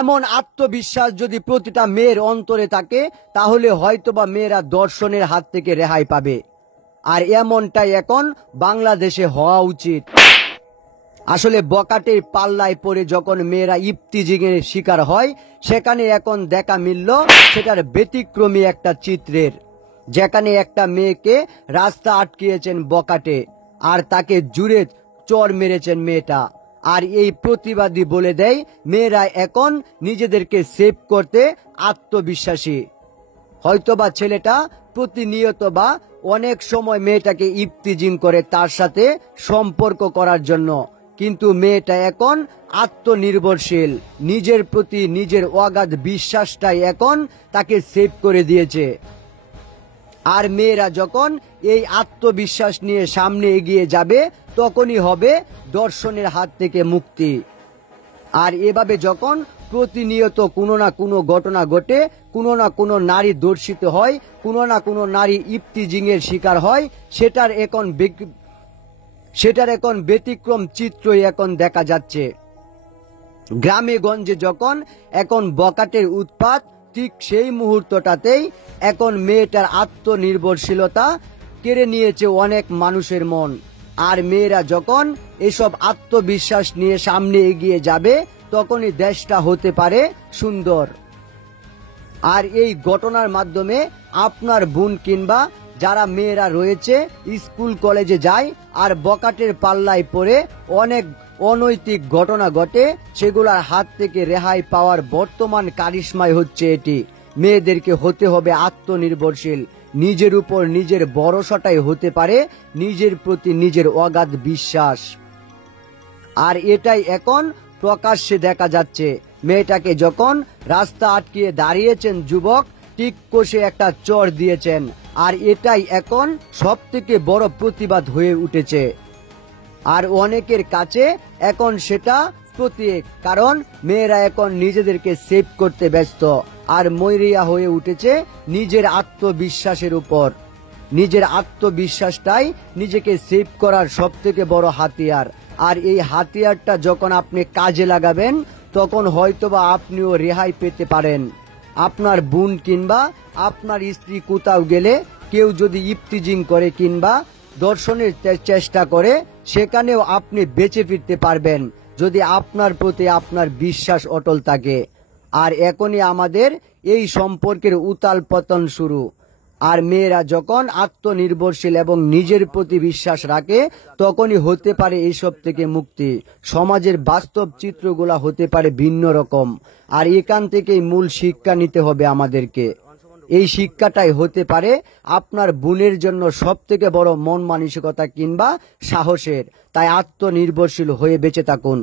এমন আত্মবিশ্বাস যদি প্রতিটা মেয়ের অন্তরে থাকে তাহলে হয়তোবা মেয়েরা দর্শনের হাত থেকে রেহাই পাবে। আর এমনটাই এখন বাংলাদেশে হওয়া উচিত। আসলে বকাটের পাল্লায় পড়ে যখন মেয়েরা ইফতিজিংয়ের শিকার হয়, সেখানে এখন দেখা মিলল সেটার ব্যতিক্রমী একটা চিত্রের, যেখানে একটা মেয়েকে রাস্তা আটকিয়েছেন বকাটে আর তাকে জুড়ে চর মেরেছেন মেয়েটা। আর এই প্রতিবাদী বলে দেয় মেয়েরা এখন নিজেদেরকে সেভ করতে আত্মবিশ্বাসী। হয়তোবা ছেলেটা প্রতিনিয়ত বা অনেক সময় মেয়েটাকে ইফতিজিং করে তার সাথে সম্পর্ক করার জন্য, কিন্তু মেয়েটা এখন আত্মনির্ভরশীল, নিজের প্রতি নিজের অগাধ বিশ্বাসটাই এখন তাকে সেভ করে দিয়েছে। আর মেয়েরা যখন এই আত্মবিশ্বাস নিয়ে সামনে এগিয়ে যাবে তখনই হবে দর্শনের হাত থেকে মুক্তি। আর এভাবে যখন প্রতিনিয়ত কোনো না কোনো ঘটনা ঘটে, কোনো না কোনো নারী ধর্ষিত হয়, কোনো না কোনো নারী ইফতিজিংয়ের শিকার হয়, সেটার এখন ব্যতিক্রম চিত্রই এখন দেখা যাচ্ছে। গ্রামে গঞ্জে যখন এখন বকাটের উৎপাত, ঠিক সেই মুহূর্তটাতেই এখন মেয়েটার আত্মনির্ভরশীলতা কেড়ে নিয়েছে অনেক মানুষের মন। আর মেয়েরা যখন এসব আত্মবিশ্বাস নিয়ে সামনে এগিয়ে যাবে তখনই দেশটা হতে পারে সুন্দর। আর এই ঘটনার মাধ্যমে আপনার বোন কিংবা যারা মেয়েরা রয়েছে স্কুল কলেজে যায় আর বকাটের পাল্লায় পড়ে অনেক অনৈতিক ঘটনা ঘটে, সেগুলোর হাত থেকে রেহাই পাওয়ার বর্তমান কারিশমাই হচ্ছে এটি। মেয়েদেরকে হতে হবে আত্মনির্ভরশীল, নিজের উপর নিজের ভরসাটাই হতে পারে নিজের প্রতি নিজের অগাধ বিশ্বাস। আর এটাই এখন প্রকাশ্যে দেখা যাচ্ছে। মেয়েটাকে যখন রাস্তা আটকিয়ে দাঁড়িয়েছেন যুবক, ঠিক কষে একটা চর দিয়েছেন। আর এটাই এখন সব থেকে বড় প্রতিবাদ হয়ে উঠেছে। আর অনেকের কাছে এখন সেটা প্রতীক, কারণ মেয়েরা এখন নিজেদেরকে সেভ করতে ব্যস্ত আর মরিয়া হয়ে উঠেছে নিজের আত্মবিশ্বাসের উপর। নিজের আত্মবিশ্বাসটাই নিজেকে সেভ করার সব থেকে বড় হাতিয়ার। আর এই হাতিয়ারটা যখন আপনি কাজে লাগাবেন তখন হয়তোবা আপনিও রেহাই পেতে পারেন। আপনার বোন কিংবা আপনার স্ত্রী কোথাও গেলে কেউ যদি ইফতিজিং করে কিংবা দর্শনের চেষ্টা করে, সেখানেও আপনি বেঁচে ফিরতে পারবেন যদি আপনার প্রতি আপনার বিশ্বাস অটল থাকে। আর এখনই আমাদের এই সম্পর্কের উতাল পতন শুরু। আর মেয়েরা যখন আত্মনির্ভরশীল এবং নিজের প্রতি বিশ্বাস রাখে তখনই হতে পারে এইসব থেকে মুক্তি। সমাজের বাস্তব চিত্রগুলা হতে পারে ভিন্ন রকম। আর এখান থেকেই মূল শিক্ষা নিতে হবে আমাদেরকে। এই শিক্ষাটাই হতে পারে আপনার বোনের জন্য সব থেকে বড় মন মানসিকতা কিংবা সাহসের। তাই আত্মনির্ভরশীল হয়ে বেঁচে থাকুন।